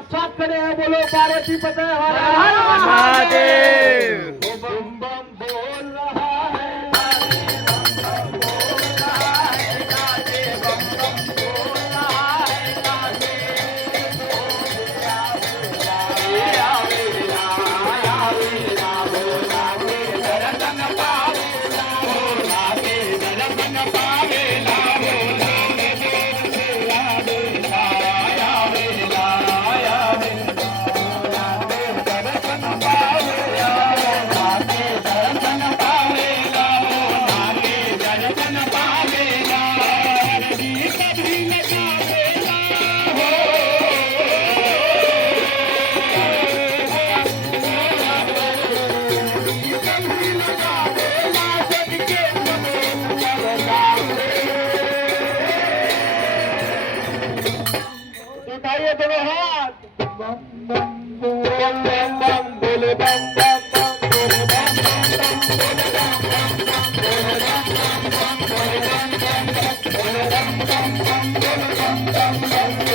साक्षात खड़े हैं, बोलो पार्वती पते हर हर महादेव। वो बम बम बोल रहा है, नाचे बम बम बोल रहा है, नाचे या वेला बोला के दर्शन पावेला, बोला के दर्शन पावेला, बोला के दर्शन उठाइए दोनों हाथ, बम बम बोल बम बम बोले बम बम बम बोले बम बम बम बोले बम बम बम बोले बम बम बम बोले बम बम बम बोले बम बम बम बोले बम बम बम